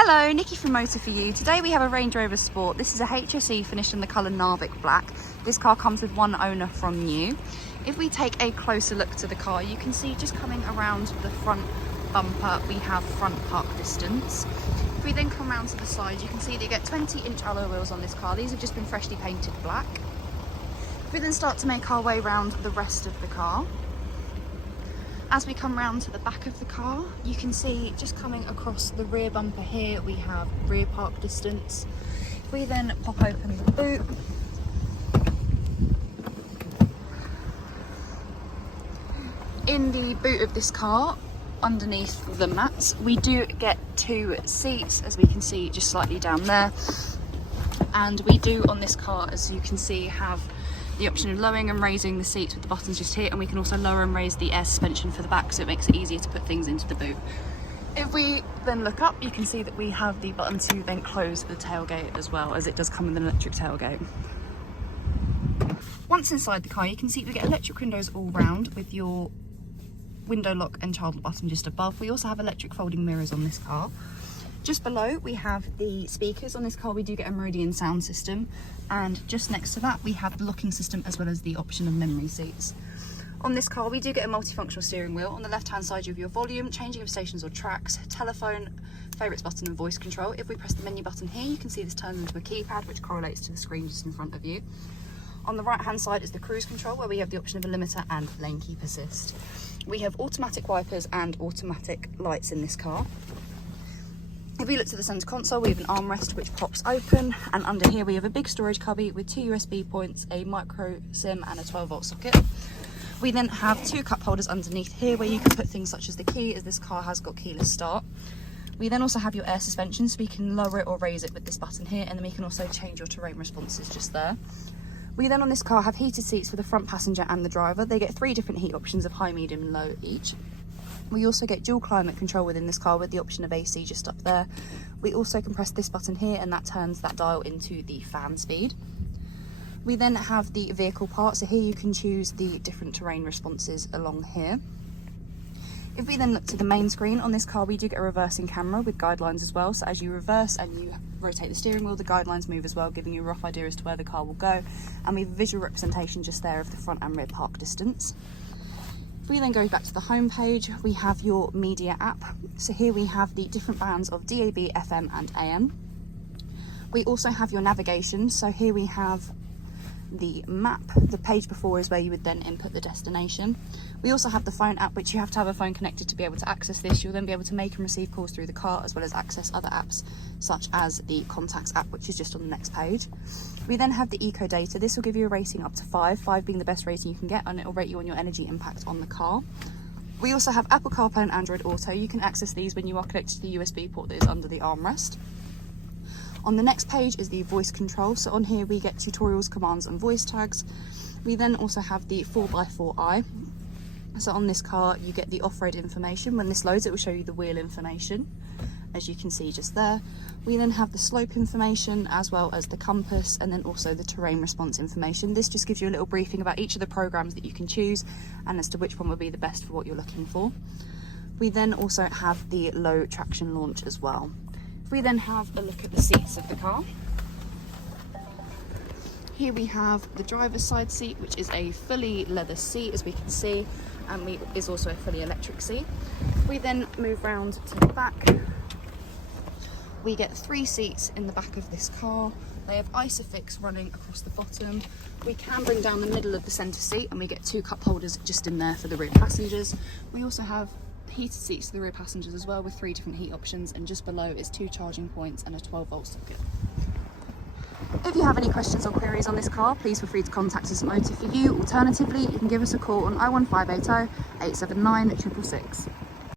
Hello, Nikki from Motor For You. Today we have a Range Rover Sport. This is a HSE finished in the colour Narvik Black. This car comes with one owner from new. If we take a closer look to the car, you can see just coming around the front bumper, we have front park distance. If we then come around to the side, you can see that you get 20-inch alloy wheels on this car. These have just been freshly painted black. If we then start to make our way around the rest of the car, as we come round to the back of the car, you can see just coming across the rear bumper here, we have rear park distance. If we then pop open the boot, in the boot of this car, underneath the mats, we do get 2 seats, as we can see just slightly down there. And we do on this car, as you can see, have the option of lowering and raising the seats with the buttons just here, and we can also lower and raise the air suspension for the back, so it makes it easier to put things into the boot. If we then look up, you can see that we have the button to then close the tailgate as well, as it does come with an electric tailgate. Once inside the car, you can see we get electric windows all round with your window lock and child lock button just above. We also have electric folding mirrors on this car. Just below, we have the speakers. On this car, we do get a Meridian sound system, and just next to that, we have the locking system as well as the option of memory seats. On this car, we do get a multifunctional steering wheel. On the left-hand side, you have your volume, changing of stations or tracks, telephone, favourites button and voice control. If we press the menu button here, you can see this turns into a keypad, which correlates to the screen just in front of you. On the right-hand side is the cruise control, where we have the option of a limiter and lane keep assist. We have automatic wipers and automatic lights in this car. If we look to the centre console, we have an armrest which pops open, and under here we have a big storage cubby with 2 USB points, a micro SIM and a 12-volt socket. We then have 2 cup holders underneath here where you can put things such as the key, as this car has got keyless start. We then also have your air suspension, so we can lower it or raise it with this button here, and then we can also change your terrain responses just there. We then on this car have heated seats for the front passenger and the driver. They get 3 different heat options of high, medium and low each. We also get dual climate control within this car with the option of AC just up there. We also can press this button here, and that turns that dial into the fan speed. We then have the vehicle parts, so here you can choose the different terrain responses along here. If we then look to the main screen, on this car we do get a reversing camera with guidelines as well, so as you reverse and you rotate the steering wheel, the guidelines move as well, giving you a rough idea as to where the car will go, and we have a visual representation just there of the front and rear park distance. If we then go back to the home page, we have your media app. So here we have the different bands of DAB, FM and AM. We also have your navigation. So here we have the map. The page before is where you would then input the destination. We also have the phone app, which you have to have a phone connected to be able to access this. You'll then be able to make and receive calls through the car, as well as access other apps such as the contacts app, which is just on the next page. We then have the eco data. This will give you a rating up to 5 being the best rating you can get, and it will rate you on your energy impact on the car. We also have Apple CarPlay and Android Auto. You can access these when you are connected to the USB port that is under the armrest. On the next page is the voice control. So on here we get tutorials, commands and voice tags. We then also have the 4x4i. So on this car you get the off-road information. When this loads, it will show you the wheel information, as you can see just there. We then have the slope information, as well as the compass, and then also the terrain response information. This just gives you a little briefing about each of the programs that you can choose and as to which one would be the best for what you're looking for. We then also have the low traction launch as well. If we then have a look at the seats of the car, here we have the driver's side seat, which is a fully leather seat, as we can see, and is also a fully electric seat. If we then move round to the back, we get 3 seats in the back of this car. They have Isofix running across the bottom. We can bring down the middle of the centre seat, and we get 2 cup holders just in there for the rear passengers. We also have heated seats for the rear passengers as well, with 3 different heat options, and just below is 2 charging points and a 12-volt socket. If you have any questions or queries on this car, please feel free to contact us at Motor For You. Alternatively, you can give us a call on 01580 879 666.